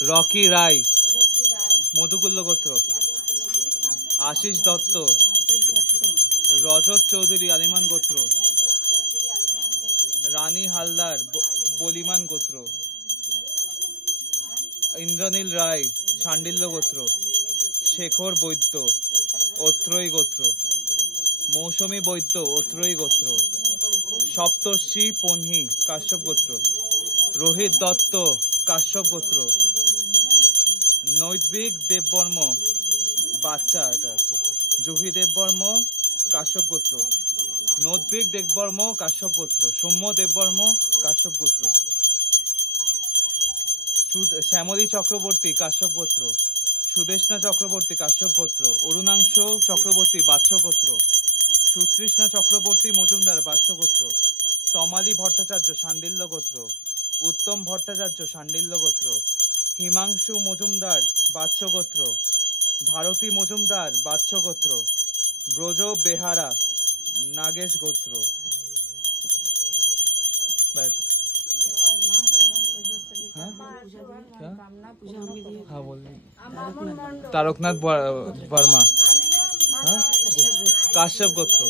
Rocky রায় মধুকুল্ল গোত্র। আশিস দত্ত রজত চৌধুরী আলিমান গোত্র। রানী হালদার বলিমান গোত্র। ইন্দ্রনীল রায় শাণ্ডিল্য গোত্র। শেখর বৈদ্য অত্রই গোত্র। মৌসুমী বৈদ্য অত্রই গোত্র। সপ্তর্ষি পন্হী কাশ্যপ গোত্র। রোহিত দত্ত কাশ্যপ গোত্র। নৈদ্বিক দেববর্ম বাচ্চা এটা আছে জুহি দেববর্ম কাশ্যপ গোত্র। নৈদ্বিক দেববর্ম কাশ্যপ গোত্র। সৌম্য দেববর্ম কাশ্যপ গোত্র। শ্যামলী চক্রবর্তী কাশ্যপ গোত্র। সুদেষ্ণা চক্রবর্তী কাশ্যপ গোত্র। অরুণাংশ চক্রবর্তী বাৎস গোত্র। সুতৃষ্ণা চক্রবর্তী মজুমদার বাৎস গোত্র। তমালী ভট্টাচার্য শাণ্ডিল্য গোত্র। উত্তম ভট্টাচার্য শাণ্ডিল্য গোত্র। হিমাংশু মজুমদার বাৎস গোত্র। ভারতী মজুমদার বাৎস গোত্র। ব্রজ বেহারা নাগেশ গোত্র। ব্যাস। हाँ बोल तारकनाथ वर्मा। हाँ काश्यप गोत्र।